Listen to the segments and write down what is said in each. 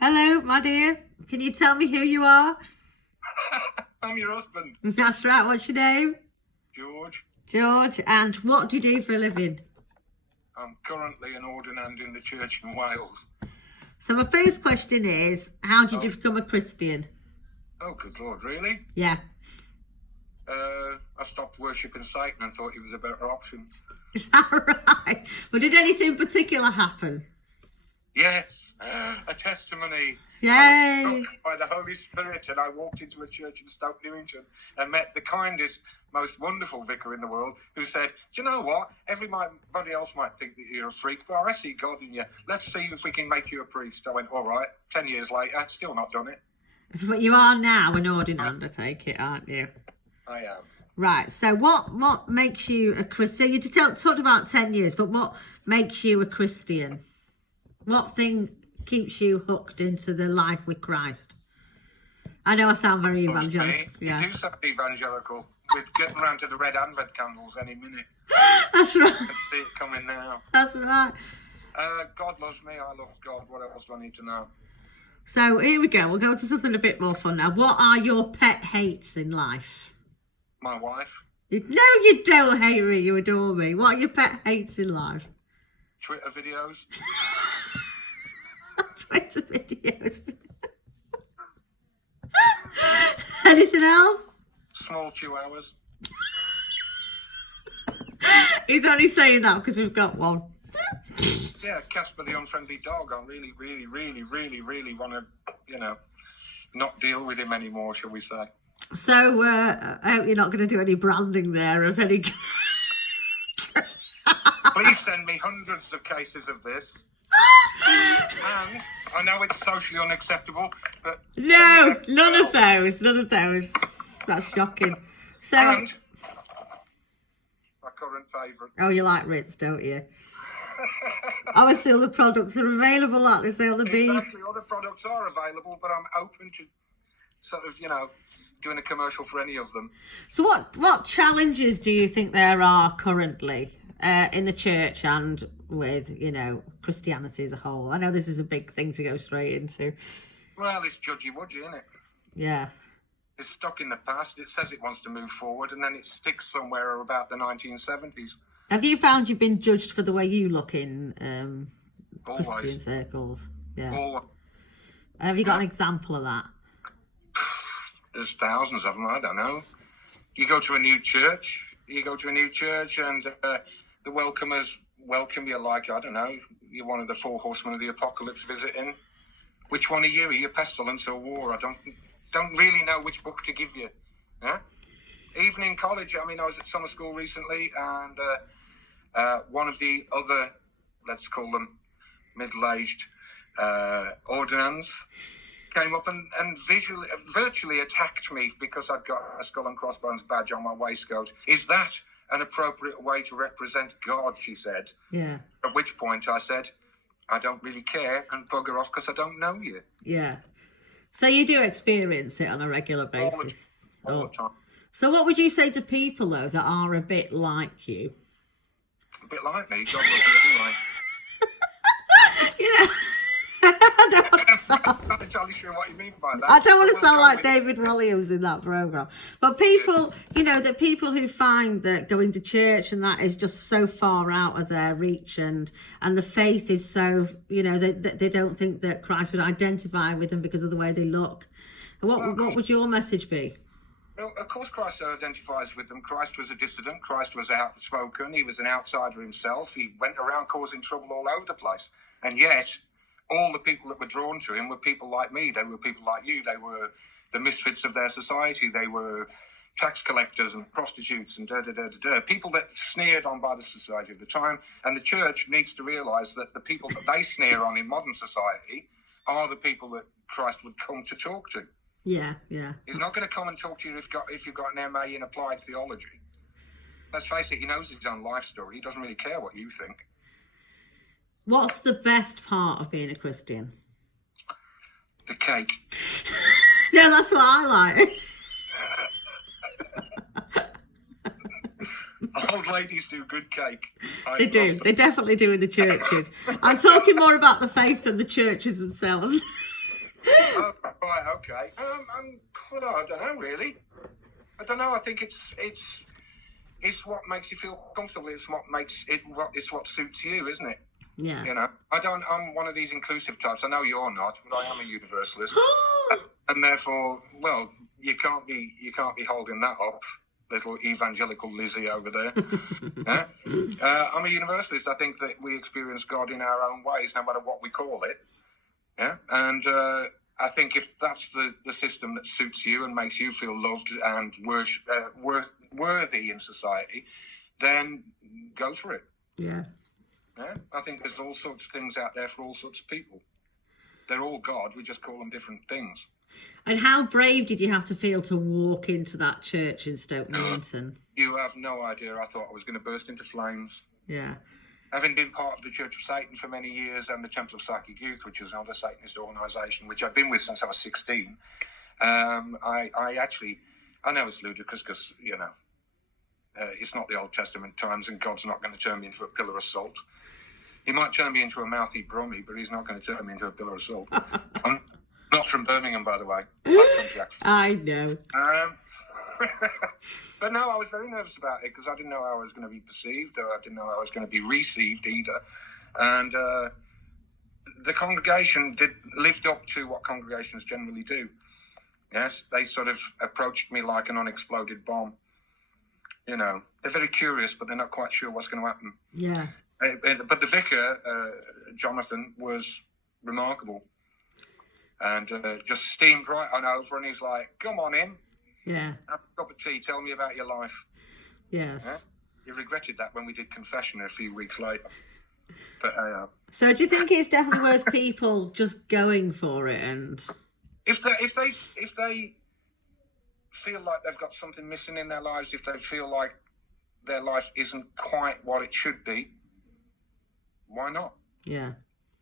Hello, my dear. Can you tell me who you are? I'm your husband. That's right. What's your name? George. George. And what do you do for a living? I'm currently an Ordinand in the church in Wales. So my first question is, how did you become a Christian? Oh, good Lord, really? Yeah. I stopped worshipping Satan and thought he was a better option. Is that right? But did anything particular happen? Yes, a testimony. Yay! I was struck by the Holy Spirit, and I walked into a church in Stoke Newington and met the kindest, most wonderful vicar in the world, who said, "Do you know what? Everybody else might think that you're a freak, but I see God in you. Let's see if we can make you a priest." I went, "All right." 10 years later, still not done it. But you are now an Ordinand, I take it, aren't you? I am. Right. So what makes you a Christian? So you talked about 10 years, but what makes you a Christian? What thing keeps you hooked into the life with Christ? I know I sound very evangelical. Yeah. You do sound evangelical. We're getting around to the red Advent candles any minute. That's right. I can see it coming now. That's right. God loves me. I love God. What else do I need to know? So here we go. We'll go to something a bit more fun now. What are your pet hates in life? My wife. No, you don't hate me. You adore me. What are your pet hates in life? Twitter videos. Twitter videos. Anything else? Small chihuahuas. He's only saying that because we've got one. Yeah, Casper the unfriendly dog. I really, really, really, really, really want to, not deal with him anymore, shall we say. So, I hope you're not going to do any branding there of any... Please send me hundreds of cases of this. And I know it's socially unacceptable, but... No, none of those. That's shocking. So... And my current favourite. Oh, you like Ritz, don't you? Obviously, other products are available, like they say on the beef. Exactly, other products are available, but I'm open to sort of, doing a commercial for any of them. So what challenges do you think there are currently in the church and with, Christianity as a whole? I know this is a big thing to go straight into. Well, it's judgy-wudgy, isn't it? Yeah. It's stuck in the past. It says it wants to move forward, and then it sticks somewhere about the 1970s. Have you found you've been judged for the way you look in Christian Always. circles? Yeah. Always. Have you got an example of that? There's thousands of them, I don't know. You go to a new church, and the welcomers welcome you like, I don't know, you're one of the 4 horsemen of the apocalypse visiting. Which one are you? Are you pestilence or war? I don't really know which book to give you. Yeah? Even in college, I was at summer school recently, and one of the other, let's call them middle-aged ordinands, came up and virtually attacked me because I'd got a skull and crossbones badge on my waistcoat. "Is that an appropriate way to represent God?" she said. Yeah. At which point I said, "I don't really care," and bugger off because I don't know you. Yeah. So you do experience it on a regular basis? All the time. So what would you say to people, though, that are a bit like you? A bit like me. God love you anyway. I don't want to sound... I'm not entirely sure what you mean by that. I don't want to sound like David Williams in that programme. But people, the people who find that going to church and that is just so far out of their reach, and the faith is so, they don't think that Christ would identify with them because of the way they look. What would your message be? Well, of course Christ identifies with them. Christ was a dissident. Christ was outspoken. He was an outsider himself. He went around causing trouble all over the place. And yet, all the people that were drawn to him were people like me. They were people like you. They were the misfits of their society. They were tax collectors and prostitutes and people that sneered on by the society of the time. And the church needs to realise that the people that they sneer on in modern society are the people that Christ would come to talk to. Yeah, yeah. He's not going to come and talk to you if you've got an MA in applied theology. Let's face it, he knows his own life story. He doesn't really care what you think. What's the best part of being a Christian? The cake. No, that's what I like. Old ladies do good cake. They do. They definitely do in the churches. I'm talking more about the faith than the churches themselves. Oh, right, okay. Well, I don't know really. I don't know. I think it's what makes you feel comfortable. It's what makes it. It's what suits you, isn't it? Yeah. You know, I'm one of these inclusive types. I know you're not, but I am a universalist, and therefore, well, you can't be holding that up, little evangelical Lizzie over there. Yeah? I'm a universalist. I think that we experience God in our own ways, no matter what we call it. Yeah, and I think if that's the system that suits you and makes you feel loved and worthy in society, then go for it. Yeah. Yeah, I think there's all sorts of things out there for all sorts of people. They're all God. We just call them different things. And how brave did you have to feel to walk into that church in Stoke Newington? You have no idea. I thought I was going to burst into flames. Yeah. Having been part of the Church of Satan for many years and the Temple of Psychic Youth, which is another Satanist organisation, which I've been with since I was 16, I know it's ludicrous because, you know, it's not the Old Testament times and God's not going to turn me into a pillar of salt. He might turn me into a mouthy Brummie, but he's not going to turn me into a pillar of salt. I'm not from Birmingham, by the way. I know. But no, I was very nervous about it because I didn't know how I was going to be perceived, or I didn't know how I was going to be received either. And the congregation did lived up to what congregations generally do. Yes, they sort of approached me like an unexploded bomb. You know, they're very curious, but they're not quite sure what's going to happen. Yeah. But the vicar, Jonathan, was remarkable. And just steamed right on over, and he's like, come on in. Yeah. Have a cup of tea, tell me about your life. Yes. Yeah? He regretted that when we did confession a few weeks later. But so do you think it's definitely worth people just going for it? And if they feel like they've got something missing in their lives, if they feel like their life isn't quite what it should be, why not? Yeah.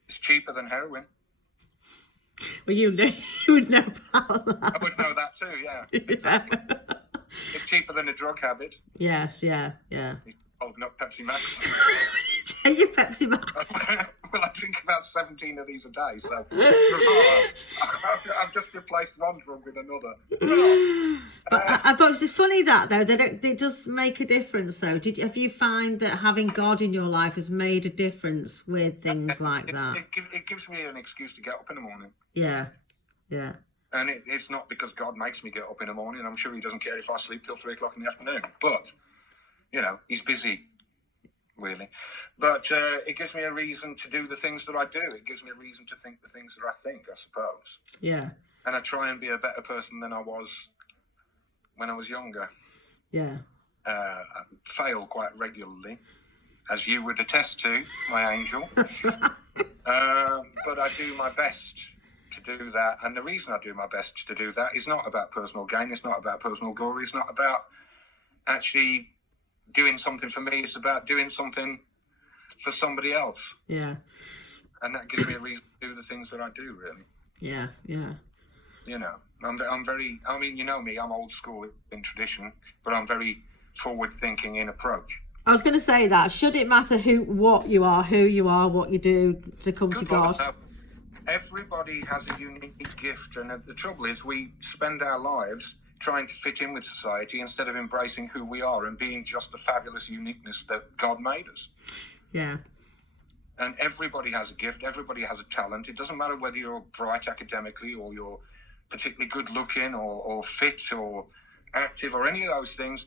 It's cheaper than heroin. Well, you would know about that. I would know that too, yeah. Exactly. It's cheaper than a drug habit. Yes, yeah. He's holding up Pepsi Max. Take your Pepsi Max. Well, I drink about 17 of these a day, so I've just replaced one drug with another. But it's funny that though they just make a difference though. Have you find that having God in your life has made a difference with things like that? It gives me an excuse to get up in the morning. Yeah. And it's not because God makes me get up in the morning. I'm sure he doesn't care if I sleep till 3 o'clock in the afternoon. But, you know, he's busy, really. But it gives me a reason to do the things that I do. It gives me a reason to think the things that I think, I suppose. Yeah. And I try and be a better person than I was when I was younger. Yeah. I fail quite regularly, as you would attest to, my angel. That's right. But I do my best to do that. And the reason I do my best to do that is not about personal gain. It's not about personal glory. It's not about actually doing something for me. It's about doing something for somebody else. Yeah. And that gives me a reason to do the things that I do, really. Yeah. You know, I'm very, I mean, you know me, I'm old school in tradition, but I'm very forward thinking in approach. I was going to say that. Should it matter what you are, who you are, what you do to come to God? Lord, everybody has a unique gift, and the trouble is we spend our lives trying to fit in with society instead of embracing who we are and being just the fabulous uniqueness that God made us. Yeah. And everybody has a gift, everybody has a talent. It doesn't matter whether you're bright academically or you're particularly good looking or fit or active or any of those things.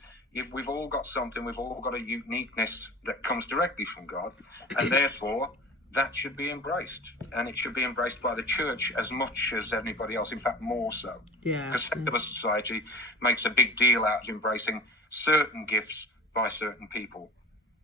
We've all got something, we've all got a uniqueness that comes directly from God, and therefore that should be embraced, and it should be embraced by the church as much as anybody else, in fact more so. Yeah. Because secular society makes a big deal out of embracing certain gifts by certain people.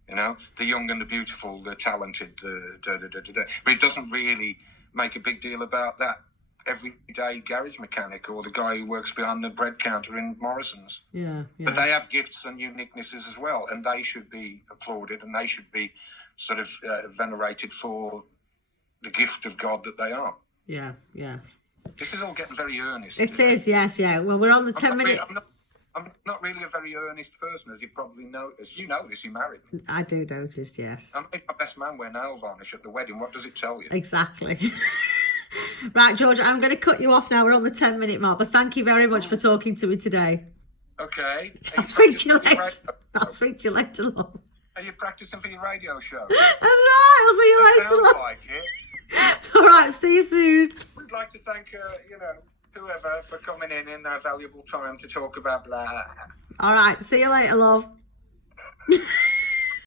You know, the young and the beautiful, the talented, but it doesn't really make a big deal about that everyday garage mechanic or the guy who works behind the bread counter in Morrison's. Yeah. But they have gifts and uniquenesses as well, and they should be applauded, and they should be sort of venerated for the gift of God that they are. Yeah. This is all getting very earnest. It is, yes, yeah. Well, we're on the 10-minute... I'm not really a very earnest person, as you probably noticed. You know this, you married me. I do notice, yes. I made my best man wear nail varnish at the wedding. What does it tell you? Exactly. Right, George, I'm going to cut you off now. We're on the 10-minute mark, but thank you very much for talking to me today. Okay. I'll speak to you later. I'll speak to you later, love. Are you practicing for your radio show? That's right. I'll see you later, Sounds love. like it. All right, see you soon. We'd like to thank, whoever for coming in their valuable time to talk about blah. All right, see you later, love.